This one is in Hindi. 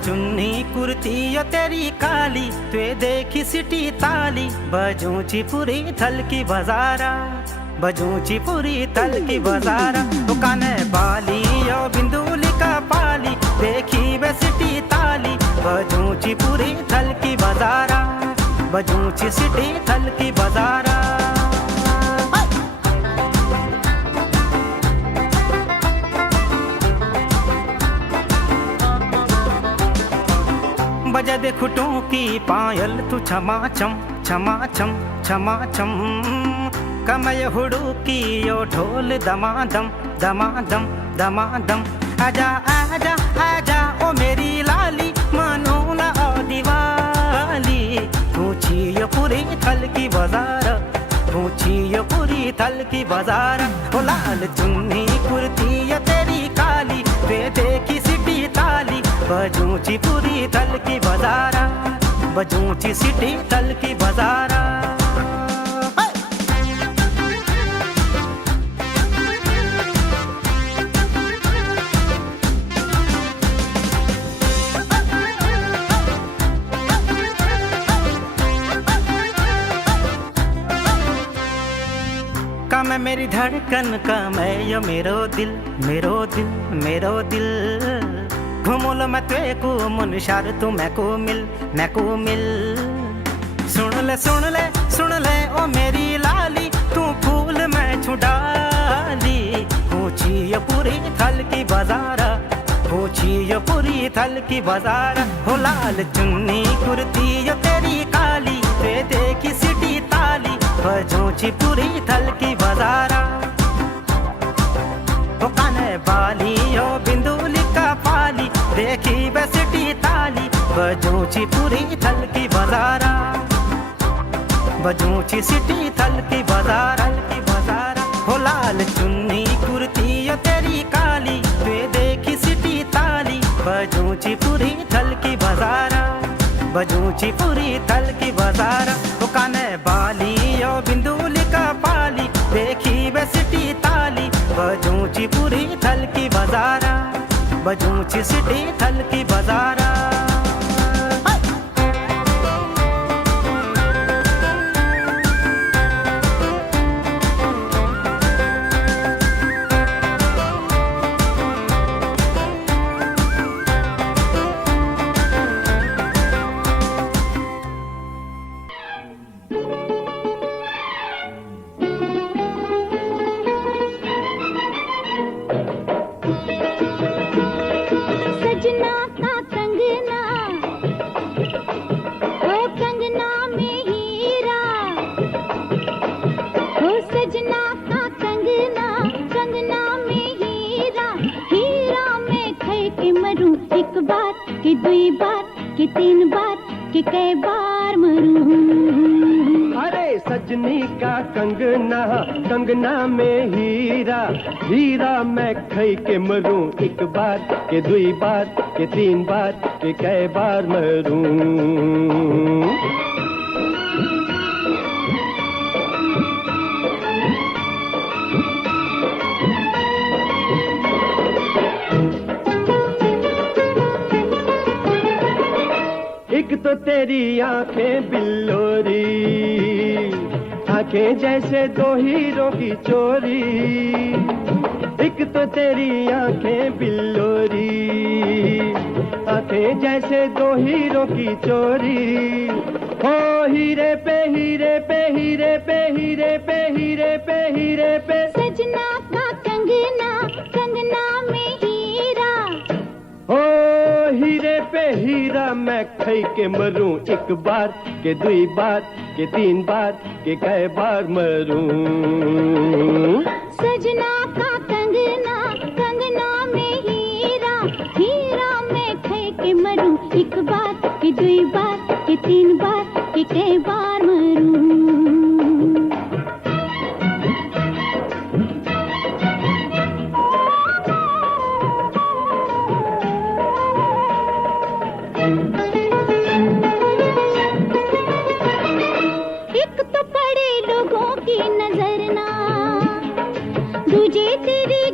चुन्नी कुर्ती यो तेरी काली, त्वे देखी सिटी ताली, बजूची पूरी थल की बजारा, बजूची पूरी थल की बजारा। दुकाने बाली यो बिंदुली का पाली, देखी वे सिटी ताली, बजूची पूरी थल की बजारा, बजूची सिटी थल की बजारा। बजा दे खुटों की पायल तू छमा छम छमा छम छमा छम, कमय हुडू की यो ढोल दमादम दमादम दमादम। आजा आजा आजा ओ मेरी लाली, मनोला ओ दिवाली, पूछी यो पूरी थल की बाजार, पूछी यो पूरी थल की बाजार। ओ लाल चुन्नी कुर्ती यो तेरी काली, वे देखी सिटी ताली, बजूची पूरी थल की बाजारा, बजूची सिटी थल की बाजारा। का मैं मेरी धड़कन का मैं यो मेरो दिल मेरो दिल मेरो दिल, घुमोल मैं त्वे को मुनशार तू मैं को मिल। सुन ले सुन ले सुन ले ओ मेरी लाली, तू फूल मैं छुडाली, पूछी यो पूरी थल की बाजारा, पूछी यो पूरी थल की बाजारा। हो लाल चुन्नी कुर्ती यो तेरी काली, वे देखी सिटी ताली, बजूची पूरी थल की बाजारा। हो काने बाली यो बिंदुली का पाली, देखी वे सिटी ताली, बजूची पूरी थल की बाजारा, बजूची सिटी थल की बाजारा की बाजारा। हो लाल चुन्नी कुर्ती यो तेरी काली, वे देखी सिटी ताली, बजूची पूरी थल की बाजारा, बजूची पूरी थल की बाजारा। हो काने बाली यो बिंदुली का पाली, देखी वे सिटी ताली, बजूची पूरी थल की बाजारा, बजूची सिटी थल की बाजारा। एक बार कि दुई बार कि तीन बार कि कई बार मरूं। अरे सजनी का कंगना, कंगना में हीरा, हीरा मैं खई के मरूं, एक बार के दुई बार के तीन बार के कई बार मरूं। एक तो तेरी आंखें बिल्लोरी, आंखें जैसे दो हीरों की चोरी। एक तो तेरी आंखें बिल्लोरी, आंखें जैसे दो हीरों की चोरी। हो हीरे पे हीरे पे हीरे पे हीरे पे हीरे पे हीरे पे, सजना का कंगना, कंगना में हीरा। हो हीरे पे हीरा मैं खई के मरूं, एक बार के दुई बार के तीन बार के कई बार मरूं। सजना का कंगना, कंगना में हीरा, हीरा मैं खई के मरूं, एक बार के दुई बार के तीन बार के कई बार मरूं। एक तो पड़े लोगों की नजर ना, दूजे तेरी